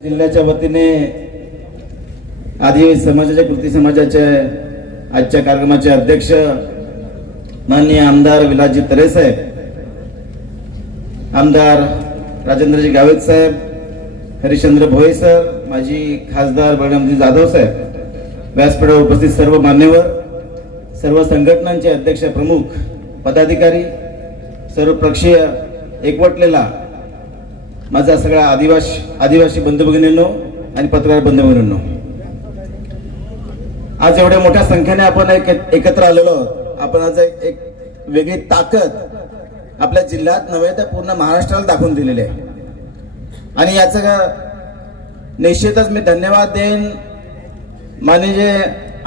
जिल्ह्याच्या वतीने आदिवासी समाजाच्या कृती समाजाचे आजच्या कार्यक्रमाचे अध्यक्ष माननीय आमदार विलासजी तरे साहेब आमदार राजेंद्रजी गावित साहेब हरिश्चंद्र भोये सर माजी खासदार बळरामजी जाधव साहेब व्यासपीठावर उपस्थित सर्व मान्यवर सर्व संघटनांचे अध्यक्ष प्रमुख पदाधिकारी सर्व पक्षीय एकवटलेला माझा सगळा आदिवासी आदिवासी बंधू भगिनींनो आणि पत्रकार बंधू भगिनींनो आज एवढ्या मोठ्या संख्येने आपण एक एकत्र आलेलो आपण आज एक वेगळी ताकद आपल्या जिल्ह्यात नव्हे तर पूर्ण महाराष्ट्राला दाखवून दिलेली आहे. आणि याचं का- निश्चितच मी धन्यवाद देईन. माननीय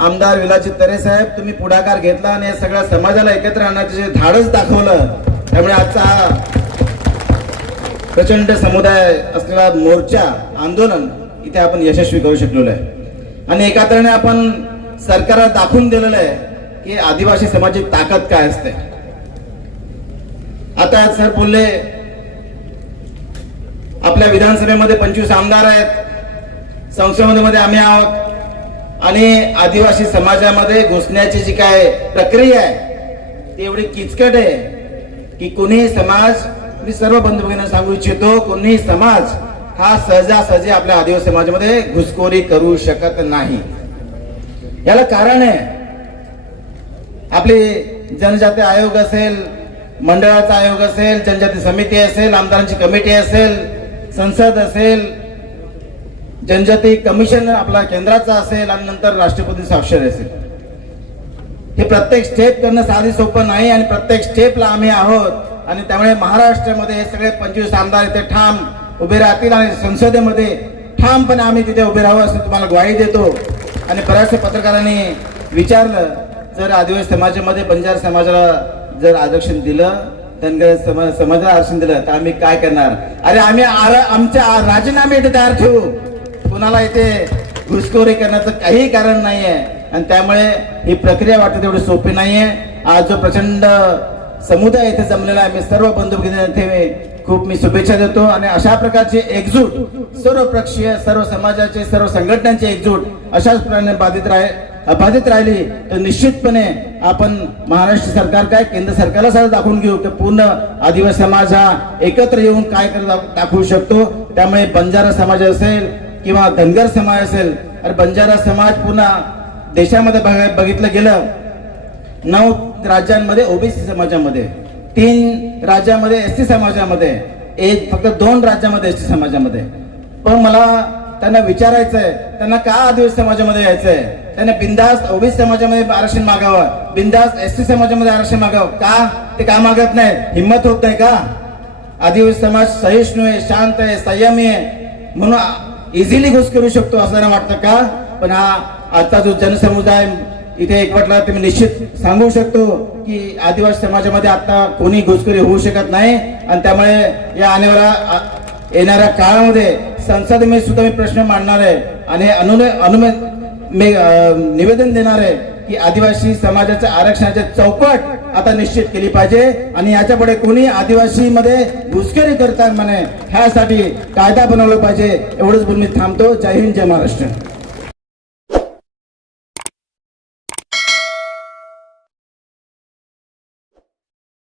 आमदार विलाजी तरे साहेब तुम्ही पुढाकार घेतला आणि या सगळ्या समाजाला एकत्र आणण्याचे जे धाडस दाखवलं त्यामुळे आजचा हा प्रचंड समुदाय असलेला मोर्चा आंदोलन इथे आपण यशस्वी करू शकलेलो आहे. आणि एका तऱ्हेने आपण सरकारला दाखवून दिलेलं आहे की आदिवासी समाजाची ताकद काय असते. आता सर बोलले आपल्या विधानसभेमध्ये पंचवीस आमदार आहेत संसदेमध्ये आम्ही आहोत आणि आदिवासी समाजामध्ये घुसण्याची जी काय प्रक्रिया आहे ती एवढी किचकट आहे की कुणी समाज मी सर्व बंधू भगिनींना सांगू इच्छितो कोणी समाज हा सहजासहजी आपल्या आदिवासी समाजामध्ये घुसखोरी करू शकत नाही. याला कारण आहे आपली जनजाती आयोग असेल मंडळाचा आयोग असेल जनजाती समिती असेल आमदारांची कमिटी असेल संसद असेल जनजाती कमिशन आपला केंद्राचा असेल आणि नंतर राष्ट्रपती साक्षर असेल. हे प्रत्येक स्टेप करणं साधी सोपं नाही आणि प्रत्येक स्टेपला आम्ही आहोत. आणि त्यामुळे महाराष्ट्रामध्ये हे सगळे पंचवीस आमदार इथे ठाम उभे राहतील आणि संसदेमध्ये ठामपणे आम्ही तिथे उभे राहू असं तुम्हाला ग्वाही देतो. आणि बऱ्याचशा पत्रकारांनी विचारलं जर आदिवासी समाजामध्ये बंजार समाजाला जर आरक्षण दिलं धनगर समाज समाजाला आरक्षण दिलं तर आम्ही काय करणार? अरे आम्ही आर- आमचे राजीनामे इथे तयार ठेवू. कुणाला इथे घुसखोरी करण्याचं काही कारण नाहीये. आणि त्यामुळे ही प्रक्रिया वाटते तेवढी सोपी नाही आहे आज जो प्रचंड समुदाय इथे जमलेला आहे. मी सर्व बंधू भगिनी खूप मी शुभेच्छा देतो आणि अशा प्रकारचे एकजूट सर्व पक्षीय सर्व समाजाचे सर्व संघटनांची एकजूट अशाच प्रकारे बाधित राह अबाधित राहिली तर निश्चितपणे आपण महाराष्ट्र सरकार काय केंद्र सरकारला सुद्धा दाखवून घेऊ की पूर्ण आदिवासी समाज हा एकत्र येऊन काय दाखवू शकतो. त्यामुळे बंजारा समाज असेल किंवा धनगर समाज असेल अरे बंजारा समाज पुन्हा देशामध्ये बघितलं गेलं. नऊ राज्यांमध्ये ओबीसी समाजामध्ये. तीन राज्यामध्ये एस टी समाजामध्ये. एक फक्त दोन राज्यामध्ये एस टी समाजामध्ये. पण मला त्यांना विचारायचंय त्यांना का आदिवासी समाजामध्ये यायचंय? त्यांना बिंदास ओबीसी समाजामध्ये आरक्षण मागावं. बिंदास एस टी समाजामध्ये आरक्षण मागावं. का? ते का मागत नाही हिंमत होत नाही का? आदिवासी समाज सहिष्णू आहे शांत आहे संयमी आहे. म्हणून इझिली घुस करू शकतो असं वाटतं का? पण हा आता जो जनसमुदाय इथे एकवटला तुम्ही निश्चित सांगू शकतो की आदिवासी समाजामध्ये आता कोणी घुसखोरी होऊ शकत नाही. आणि त्यामुळे या आने येणाऱ्या काळामध्ये संसदेमध्ये सुद्धा मी प्रश्न मांडणार आहे. आणि हे अनु अनुमे निवेदन देणार आहे की आदिवासी समाजाच्या आरक्षणाचे चौकट आता निश्चित केली पाहिजे. आणि याच्यापुढे कोणी आदिवासी मध्ये घुसखोरी करतात म्हणे ह्यासाठी कायदा बनवला पाहिजे. एवढंच बोलून मी थांबतो. जय हिंद जय महाराष्ट्र.